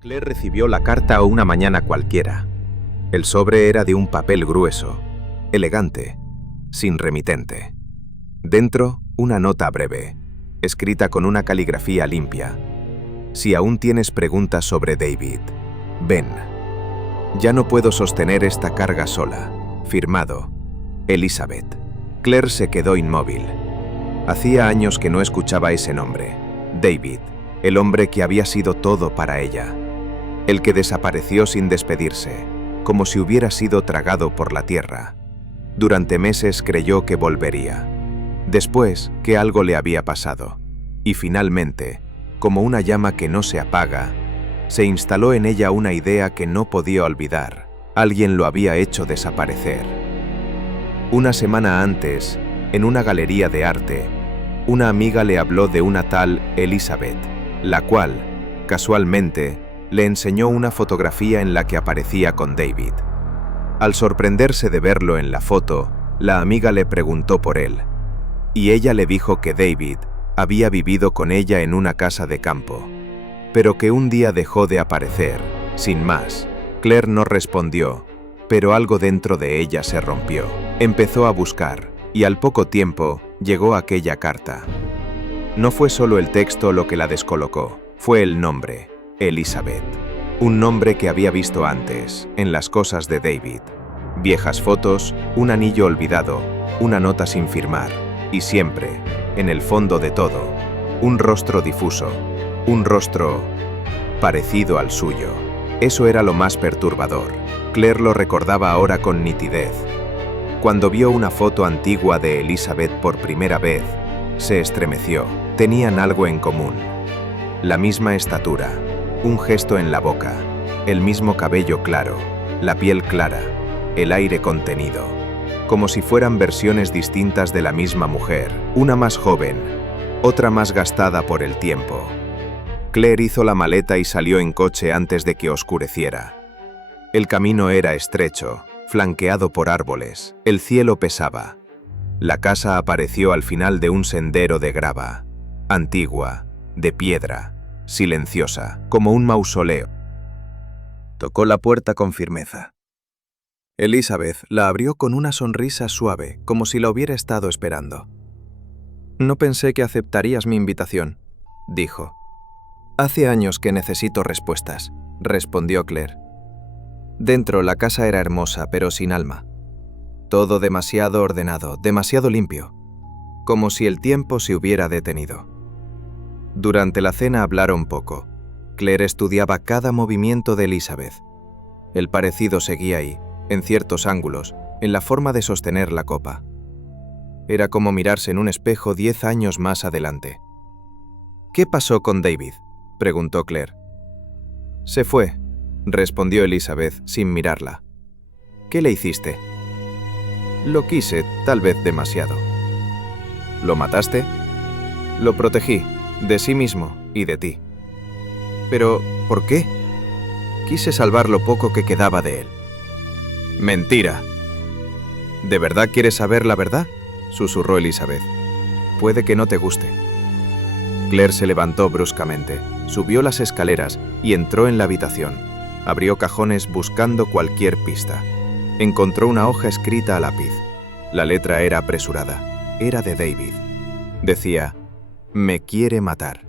Claire recibió la carta una mañana cualquiera. El sobre era de un papel grueso, elegante, sin remitente. Dentro, una nota breve, escrita con una caligrafía limpia. Si aún tienes preguntas sobre David, ven. Ya no puedo sostener esta carga sola. Firmado, Elizabeth. Claire se quedó inmóvil. Hacía años que no escuchaba ese nombre. David, el hombre que había sido todo para ella. El que desapareció sin despedirse, como si hubiera sido tragado por la tierra. Durante meses creyó que volvería. Después, que algo le había pasado. Y finalmente, como una llama que no se apaga, se instaló en ella una idea que no podía olvidar. Alguien lo había hecho desaparecer. Una semana antes, en una galería de arte, una amiga le habló de una tal Elizabeth, la cual, casualmente, le enseñó una fotografía en la que aparecía con David. Al sorprenderse de verlo en la foto, la amiga le preguntó por él, y ella le dijo que David había vivido con ella en una casa de campo, pero que un día dejó de aparecer, sin más. Claire no respondió, pero algo dentro de ella se rompió. Empezó a buscar, y al poco tiempo llegó aquella carta. No fue solo el texto lo que la descolocó, fue el nombre, Elizabeth. Un nombre que había visto antes, en las cosas de David. Viejas fotos, un anillo olvidado, una nota sin firmar, y siempre, en el fondo de todo, un rostro difuso, un rostro parecido al suyo. Eso era lo más perturbador. Claire lo recordaba ahora con nitidez. Cuando vio una foto antigua de Elizabeth por primera vez, se estremeció. Tenían algo en común. La misma estatura, un gesto en la boca, el mismo cabello claro, la piel clara, el aire contenido, como si fueran versiones distintas de la misma mujer, una más joven, otra más gastada por el tiempo. Claire hizo la maleta y salió en coche antes de que oscureciera. El camino era estrecho, flanqueado por árboles, el cielo pesaba. La casa apareció al final de un sendero de grava, antigua, de piedra, silenciosa, como un mausoleo. Tocó la puerta con firmeza. Elizabeth la abrió con una sonrisa suave, como si la hubiera estado esperando. «No pensé que aceptarías mi invitación», dijo. «Hace años que necesito respuestas», respondió Claire. Dentro la casa era hermosa, pero sin alma. Todo demasiado ordenado, demasiado limpio, como si el tiempo se hubiera detenido. Durante la cena hablaron poco. Claire estudiaba cada movimiento de Elizabeth. El parecido seguía ahí, en ciertos ángulos, en la forma de sostener la copa. Era como mirarse en un espejo 10 años más adelante. «¿Qué pasó con David?», preguntó Claire. «Se fue», respondió Elizabeth sin mirarla. «¿Qué le hiciste?» «Lo quise, tal vez demasiado». «¿Lo mataste?» «Lo protegí, de sí mismo y de ti». «¿Pero por qué?» «Quise salvar lo poco que quedaba de él». «Mentira». «¿De verdad quieres saber la verdad?», susurró Elizabeth. «Puede que no te guste». Claire se levantó bruscamente, subió las escaleras y entró en la habitación. Abrió cajones buscando cualquier pista. Encontró una hoja escrita a lápiz. La letra era apresurada. Era de David. Decía: «Me quiere matar».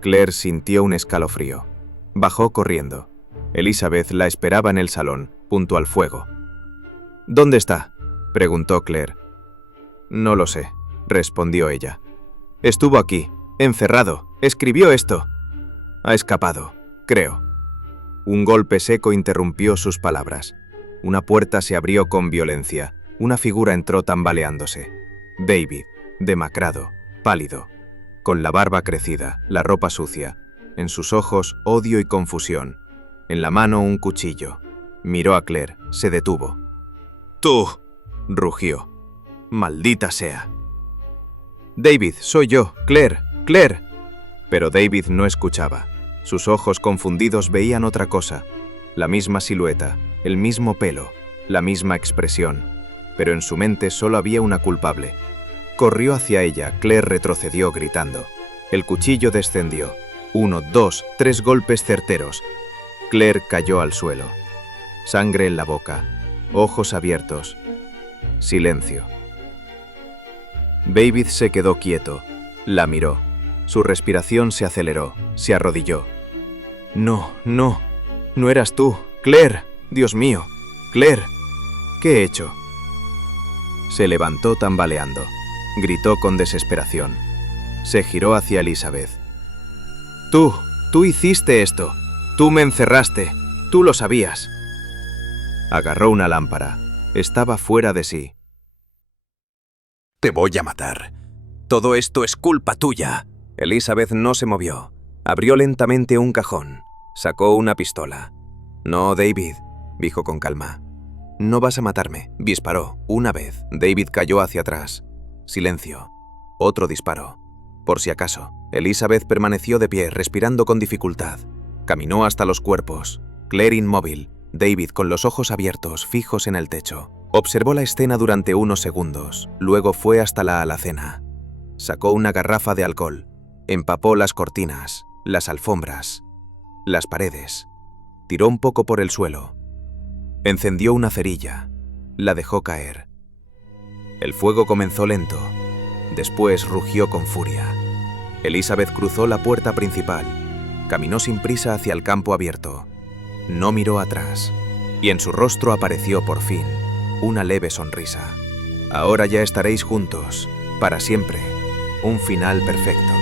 Claire sintió un escalofrío. Bajó corriendo. Elizabeth la esperaba en el salón, junto al fuego. «¿Dónde está?», preguntó Claire. «No lo sé», respondió ella. «Estuvo aquí, encerrado, escribió esto. Ha escapado, creo». Un golpe seco interrumpió sus palabras. Una puerta se abrió con violencia. Una figura entró tambaleándose. David, demacrado, pálido, con la barba crecida, la ropa sucia. En sus ojos, odio y confusión. En la mano, un cuchillo. Miró a Claire, se detuvo. «¡Tú!», rugió. «¡Maldita sea!». «David, soy yo, Claire, Claire». Pero David no escuchaba. Sus ojos confundidos veían otra cosa. La misma silueta, el mismo pelo, la misma expresión. Pero en su mente solo había una culpable. Corrió hacia ella. Claire retrocedió gritando. El cuchillo descendió. 1, 2, 3 golpes certeros. Claire cayó al suelo. Sangre en la boca, ojos abiertos. Silencio. David se quedó quieto. La miró. Su respiración se aceleró. Se arrodilló. No, no. No eras tú. Claire. Dios mío. Claire. ¿Qué he hecho? Se levantó tambaleando. Gritó con desesperación. Se giró hacia Elizabeth. Tú hiciste esto. Tú me encerraste. Tú lo sabías. Agarró una lámpara. Estaba fuera de sí. Te voy a matar. Todo esto es culpa tuya. Elizabeth no se movió. Abrió lentamente un cajón. Sacó una pistola. No, David, dijo con calma. No vas a matarme. Disparó. Una vez. David cayó hacia atrás. Silencio. Otro disparo. Por si acaso, Elizabeth permaneció de pie, respirando con dificultad. Caminó hasta los cuerpos. Claire inmóvil. David con los ojos abiertos, fijos en el techo. Observó la escena durante unos segundos. Luego fue hasta la alacena. Sacó una garrafa de alcohol. Empapó las cortinas, las alfombras, las paredes. Tiró un poco por el suelo. Encendió una cerilla. La dejó caer. El fuego comenzó lento. Después rugió con furia. Elizabeth cruzó la puerta principal. Caminó sin prisa hacia el campo abierto. No miró atrás. Y en su rostro apareció por fin una leve sonrisa. Ahora ya estaréis juntos, para siempre. Un final perfecto.